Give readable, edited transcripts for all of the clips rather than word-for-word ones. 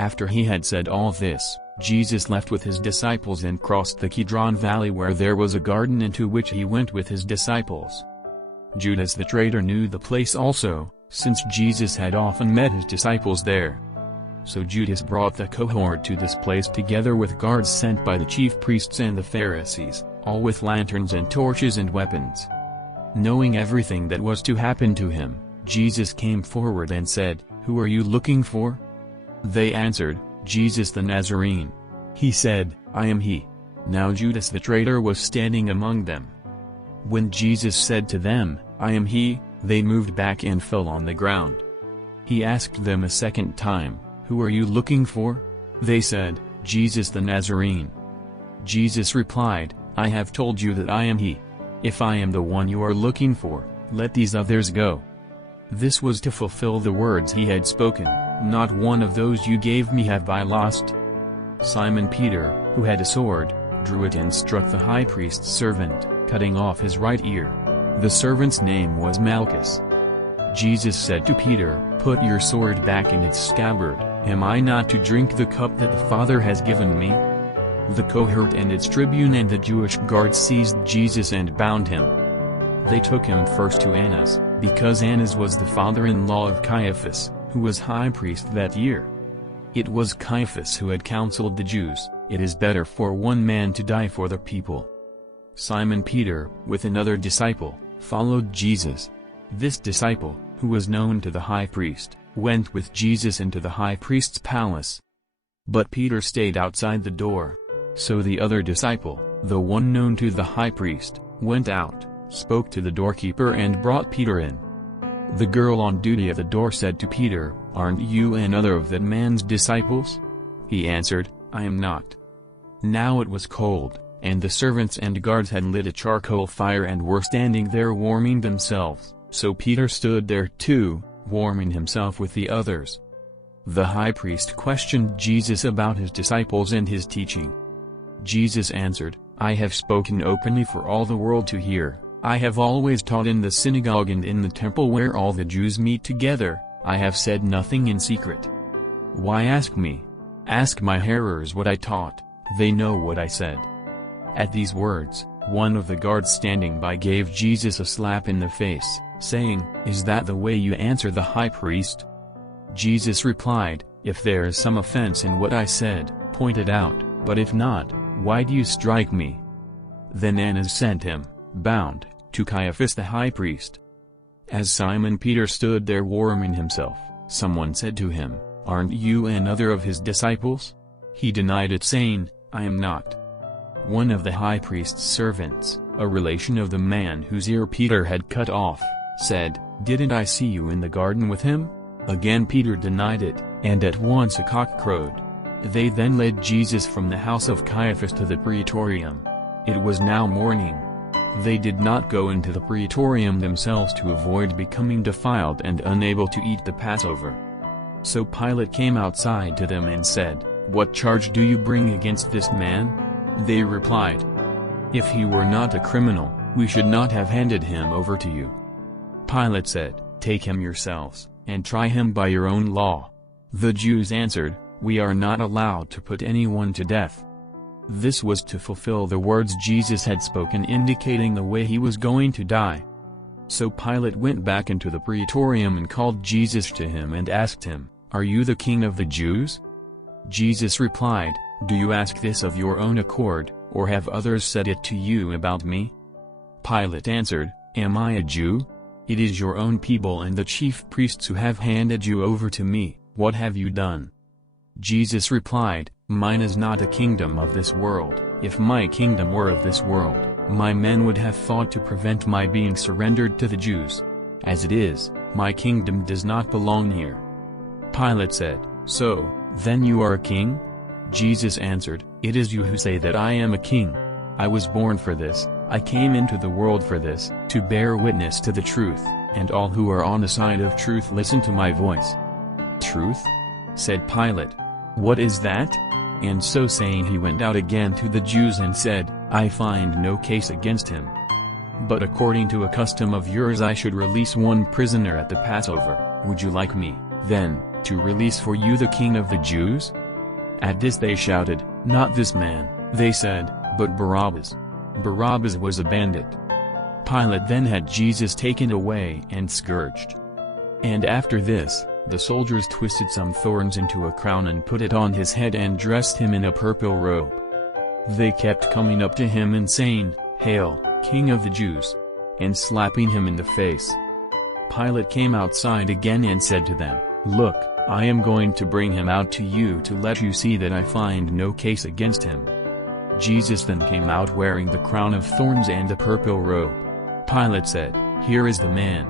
After he had said all this, Jesus left with his disciples and crossed the Kidron Valley, where there was a garden into which he went with his disciples. Judas the traitor knew the place also, since Jesus had often met his disciples there. So Judas brought the cohort to this place together with guards sent by the chief priests and the Pharisees, all with lanterns and torches and weapons. Knowing everything that was to happen to him, Jesus came forward and said, "Who are you looking for?" They answered, "Jesus the Nazarene." He said, "I am he." Now Judas the traitor was standing among them. When Jesus said to them, "I am he," they moved back and fell on the ground. He asked them a second time, "Who are you looking for?" They said, "Jesus the Nazarene." Jesus replied, "I have told you that I am he. If I am the one you are looking for, let these others go." This was to fulfill the words he had spoken, "Not one of those you gave me have I lost." Simon Peter, who had a sword, drew it and struck the high priest's servant, cutting off his right ear. The servant's name was Malchus. Jesus said to Peter, "Put your sword back in its scabbard. Am I not to drink the cup that the Father has given me?" The cohort and its tribune and the Jewish guards seized Jesus and bound him. They took him first to Annas, because Annas was the father-in-law of Caiaphas, who was high priest that year. It was Caiaphas who had counseled the Jews, "It is better for one man to die for the people." Simon Peter, with another disciple, followed Jesus. This disciple, who was known to the high priest, went with Jesus into the high priest's palace. But Peter stayed outside the door. So the other disciple, the one known to the high priest, went out, spoke to the doorkeeper and brought Peter in. The girl on duty at the door said to Peter, "Aren't you another of that man's disciples?" He answered, "I am not." Now it was cold, and the servants and guards had lit a charcoal fire and were standing there warming themselves, so Peter stood there too, warming himself with the others. The high priest questioned Jesus about his disciples and his teaching. Jesus answered, "I have spoken openly for all the world to hear. I have always taught in the synagogue and in the temple where all the Jews meet together. I have said nothing in secret. Why ask me? Ask my hearers what I taught, they know what I said." At these words, one of the guards standing by gave Jesus a slap in the face, saying, "Is that the way you answer the high priest?" Jesus replied, "If there is some offense in what I said, point it out, but if not, why do you strike me?" Then Annas sent him, bound, to Caiaphas the high priest. As Simon Peter stood there warming himself, someone said to him, "Aren't you another of his disciples?" He denied it, saying, "I am not." One of the high priest's servants, a relation of the man whose ear Peter had cut off, said, "Didn't I see you in the garden with him?" Again Peter denied it, and at once a cock crowed. They then led Jesus from the house of Caiaphas to the praetorium. It was now morning. They did not go into the praetorium themselves to avoid becoming defiled and unable to eat the Passover. So Pilate came outside to them and said, "What charge do you bring against this man?" They replied, "If he were not a criminal, we should not have handed him over to you." Pilate said, "Take him yourselves, and try him by your own law." The Jews answered, "We are not allowed to put anyone to death." This was to fulfill the words Jesus had spoken indicating the way he was going to die. So Pilate went back into the praetorium and called Jesus to him and asked him, "Are you the king of the Jews?" Jesus replied, "Do you ask this of your own accord, or have others said it to you about me?" Pilate answered, "Am I a Jew? It is your own people and the chief priests who have handed you over to me. What have you done?" Jesus replied, "Mine is not a kingdom of this world. If my kingdom were of this world, my men would have fought to prevent my being surrendered to the Jews. As it is, my kingdom does not belong here." Pilate said, "So, then you are a king?" Jesus answered, "It is you who say that I am a king. I was born for this, I came into the world for this, to bear witness to the truth, and all who are on the side of truth listen to my voice." "Truth?" said Pilate. "What is that?" And so saying he went out again to the Jews and said, "I find no case against him. But according to a custom of yours I should release one prisoner at the Passover. Would you like me, then, to release for you the King of the Jews?" At this they shouted, "Not this man," they said, "but Barabbas." Barabbas was a bandit. Pilate then had Jesus taken away and scourged. And after this, the soldiers twisted some thorns into a crown and put it on his head and dressed him in a purple robe. They kept coming up to him and saying, "Hail, King of the Jews!" and slapping him in the face. Pilate came outside again and said to them, "Look, I am going to bring him out to you to let you see that I find no case against him." Jesus then came out wearing the crown of thorns and the purple robe. Pilate said, "Here is the man."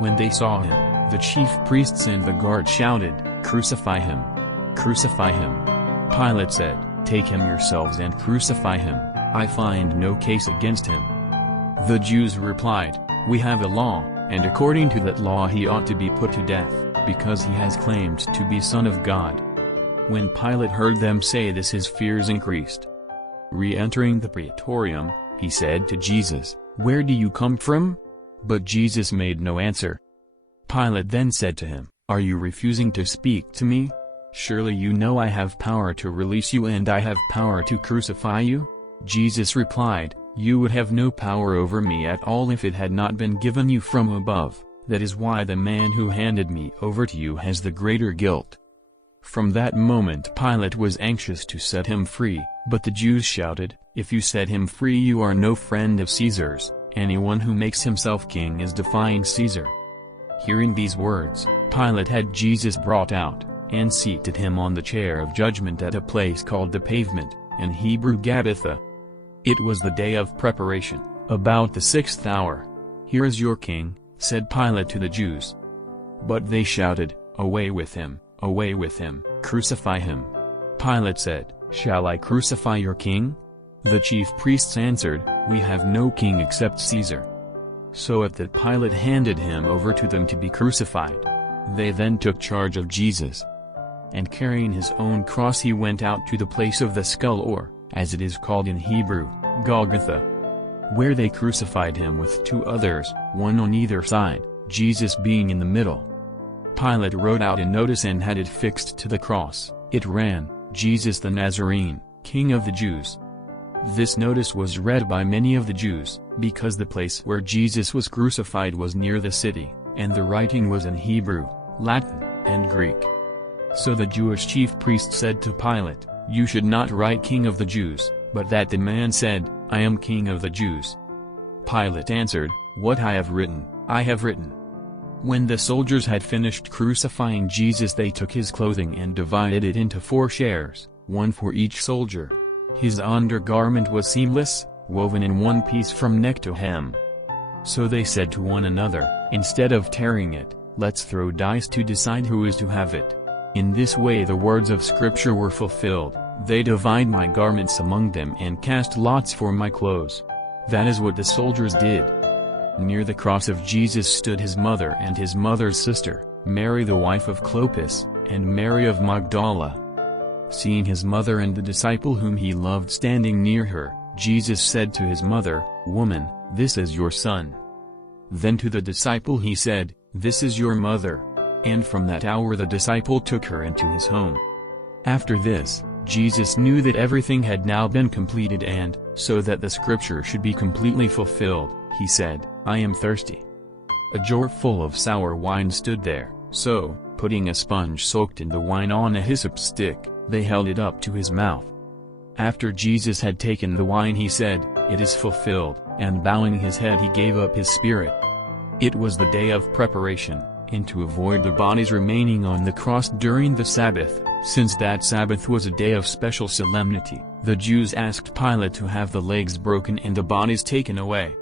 When they saw him, the chief priests and the guard shouted, "Crucify him! Crucify him!" Pilate said, "Take him yourselves and crucify him, I find no case against him." The Jews replied, "We have a law, and according to that law he ought to be put to death, because he has claimed to be Son of God." When Pilate heard them say this, his fears increased. Re-entering the praetorium, he said to Jesus, "Where do you come from?" But Jesus made no answer. Pilate then said to him, "Are you refusing to speak to me? Surely you know I have power to release you and I have power to crucify you." Jesus replied, "You would have no power over me at all if it had not been given you from above. That is why the man who handed me over to you has the greater guilt." From that moment Pilate was anxious to set him free, but the Jews shouted, "If you set him free you are no friend of Caesar's, anyone who makes himself king is defying Caesar." Hearing these words, Pilate had Jesus brought out, and seated him on the chair of judgment at a place called the Pavement, in Hebrew Gabbatha. It was the day of preparation, about the 6th hour. "Here is your king," said Pilate to the Jews. But they shouted, "Away with him, away with him, crucify him." Pilate said, "Shall I crucify your king?" The chief priests answered, "We have no king except Caesar." So at that Pilate handed him over to them to be crucified. They then took charge of Jesus. And carrying his own cross he went out to the place of the skull, or, as it is called in Hebrew, Golgotha, where they crucified him with two others, one on either side, Jesus being in the middle. Pilate wrote out a notice and had it fixed to the cross. It ran, "Jesus the Nazarene, King of the Jews." This notice was read by many of the Jews, because the place where Jesus was crucified was near the city, and the writing was in Hebrew, Latin, and Greek. So the Jewish chief priest said to Pilate, "You should not write King of the Jews, but that the man said, 'I am King of the Jews.'" Pilate answered, "What I have written, I have written." When the soldiers had finished crucifying Jesus, they took his clothing and divided it into 4 shares, one for each soldier. His undergarment was seamless, woven in one piece from neck to hem. So they said to one another, "Instead of tearing it, let's throw dice to decide who is to have it." In this way the words of Scripture were fulfilled, "They divide my garments among them and cast lots for my clothes." That is what the soldiers did. Near the cross of Jesus stood his mother and his mother's sister, Mary the wife of Clopas, and Mary of Magdala. Seeing his mother and the disciple whom he loved standing near her, Jesus said to his mother, "Woman, this is your son." Then to the disciple he said, "This is your mother." And from that hour the disciple took her into his home. After this, Jesus knew that everything had now been completed, and, so that the Scripture should be completely fulfilled, he said, "I am thirsty." A jar full of sour wine stood there, so, putting a sponge soaked in the wine on a hyssop stick, they held it up to his mouth. After Jesus had taken the wine he said, "It is fulfilled," and bowing his head he gave up his spirit. It was the day of preparation, and to avoid the bodies remaining on the cross during the Sabbath, since that Sabbath was a day of special solemnity, the Jews asked Pilate to have the legs broken and the bodies taken away.